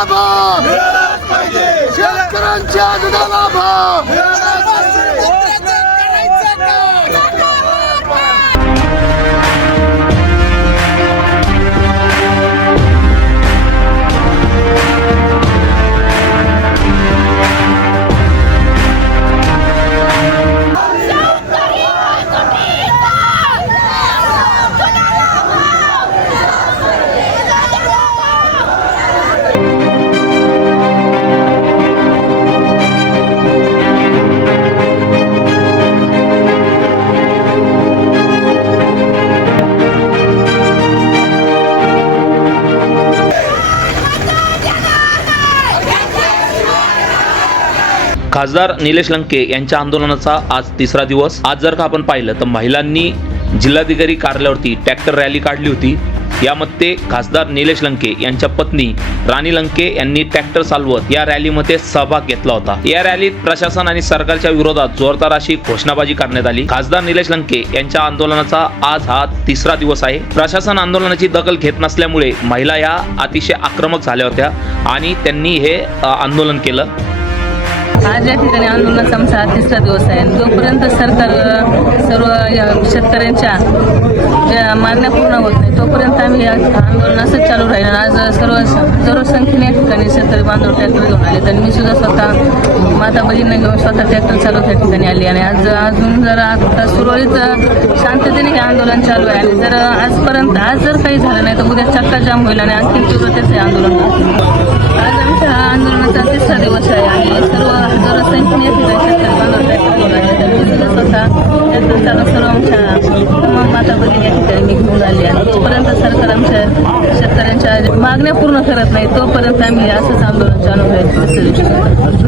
दुधाला शेतकऱ्यांच्या दुधाला खासदार निलेश लंके यांच्या आंदोलनाचा आज तिसरा दिवस. आज जर का आपण पाहिलं तर महिलांनी जिल्हाधिकारी कार्यालयावरती ट्रॅक्टर रॅली काढली होती. यामध्ये खासदार निलेश लंके यांच्या पत्नी राणी लंके यांनी ट्रॅक्टर चालवत या रॅलीमध्ये सहभाग घेतला होता. या रॅलीत प्रशासन आणि सरकारच्या विरोधात जोरदार अशी घोषणाबाजी करण्यात आली. खासदार निलेश लंके यांच्या आंदोलनाचा आज हा तिसरा दिवस आहे. प्रशासन आंदोलनाची दखल घेत नसल्यामुळे महिला या अतिशय आक्रमक झाल्या होत्या आणि त्यांनी हे आंदोलन केलं. आज या ठिकाणी आंदोलनाचा आमचा तिसरा दिवस आहे. जोपर्यंत सरकार सर्व शेतकऱ्यांच्या ज्या मागण्या पूर्ण होत नाही तोपर्यंत आम्ही आंदोलन असंच चालू राहील. आज सर्व सर्व संख्येने या ठिकाणी शेतकरी बांधव ट्रॅक्टर घेऊन आले. तर मी सुद्धा स्वतः माता बहिणींना घेऊन स्वतः ट्रॅक्टर चालवत या ठिकाणी आली. आणि आज अजून जर आता सुरळीत शांततेने हे आंदोलन चालू आहे. आणि जर आजपर्यंत आज जर काही झालं नाही तर उद्या चक्का जाम होईल आणि आणखी तीव्रतेचं हे आंदोलन होईल. आज आमच्या हा आंदोलनाचा तिसरा दिवस आहे आणि सर्व शेतकरी बांधव तर मी सुद्धा स्वतः चालू सर्व आमच्या तमाम माता भगिनी या ठिकाणी मी घेऊन आली आणि जोपर्यंत सरकार आमच्या शेतकऱ्यांच्या मागण्या पूर्ण करत नाही तोपर्यंत आम्ही असंच आंदोलन चालू राहील